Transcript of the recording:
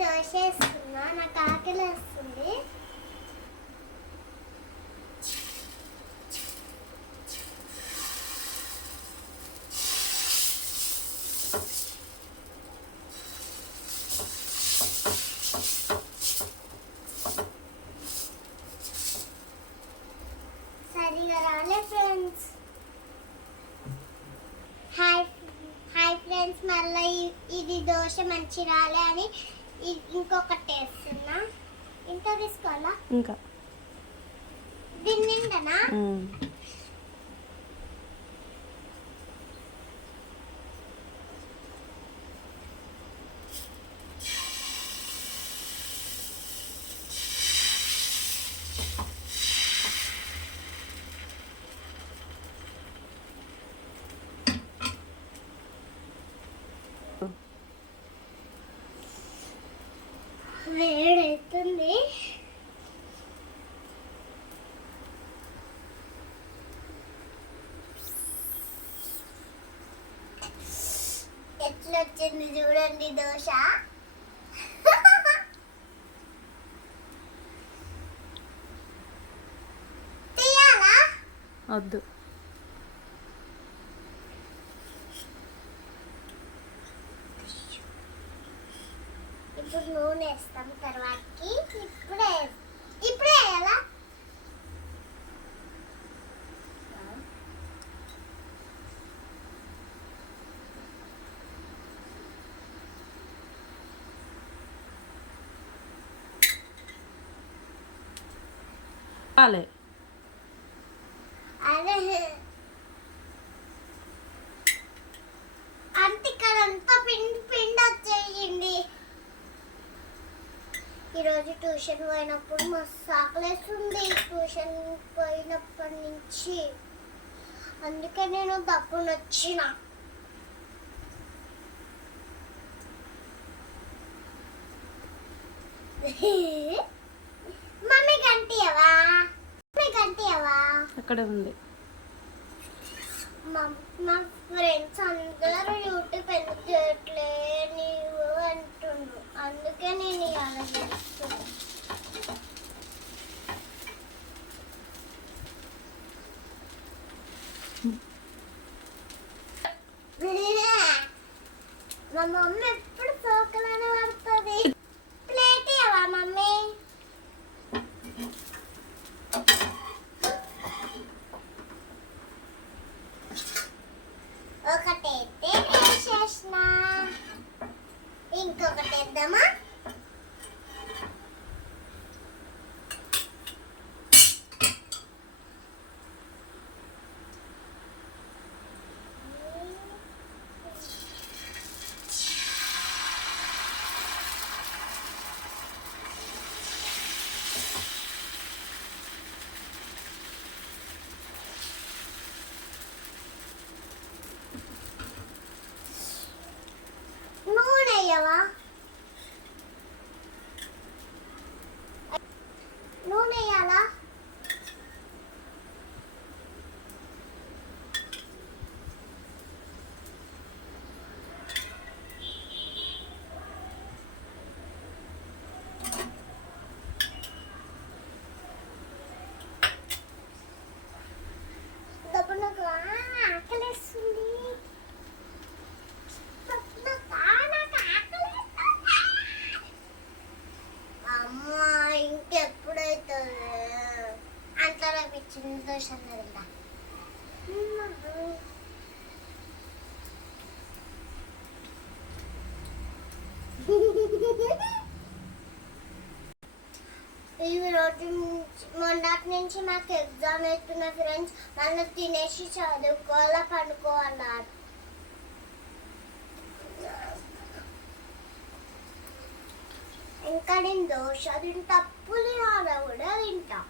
దోశ వేస్తున్నా, నాకు ఆకలి వేస్తుంది. సరిగా రాలే ఫ్రెండ్స్. హాయ్ హాయ్ ఫ్రెండ్స్, మళ్ళీ ఇది దోశ మంచి రాలే అని ఇంకొకటి వేస్తున్నా. ఇంకా తీసుకోవాలా? ఇంకా దీని నిండనా? వేడవుతుంది. ఎట్లా వచ్చింది చూడండి దోశ. తీయాలా? వద్దు. ఇప్పుడు నూనె వేస్తాం తర్వాతకి. ఇప్పుడే వేయాలా? చాలే. అదే అంటే ఇక్కడ అంతా పిండి పిండి వచ్చేయండి. ఈరోజు ట్యూషన్ పోయినప్పుడు మస్తు ఆకలేస్తుంది. ట్యూషన్ పోయినప్పటి నుంచి, అందుకే నేను తప్పున వచ్చిన. మమ్మీ గంటియవా? అక్కడే ఉంది. మా ఫ్రెండ్స్ అందరూ యూట్యూబ్ ఎందుకు చేయట్లే నీవు అంటున్నారు, అందుకే నేను ఇలా చేస్తున్నాను. మా మమ్మీ ఎప్పుడు సోకలానే పడుతుంది. ప్లేట్ ఇవ్వవా మమ్మీ? ఒకటైతే వేసేసిన, ఇంకొకటి వేద్దామా? నూనె వేయవా? నూనె వేయాలా? డబ్బు నాకు ఆకలేస్తుంది. అమ్మా ఇంకెప్పుడైతుంది అంతా చిన్న దోశ అన్నదిందా. ఈరోజు మొన్నటి నుంచి మాకు ఎగ్జామ్ అవుతున్న ఫ్రెండ్స్, నన్ను తినేసి చదువుకోవాలా పండుకోవాలన్నారు. ఇంకా నేను దోశ తింటా, పులిహోర కూడా తింటా.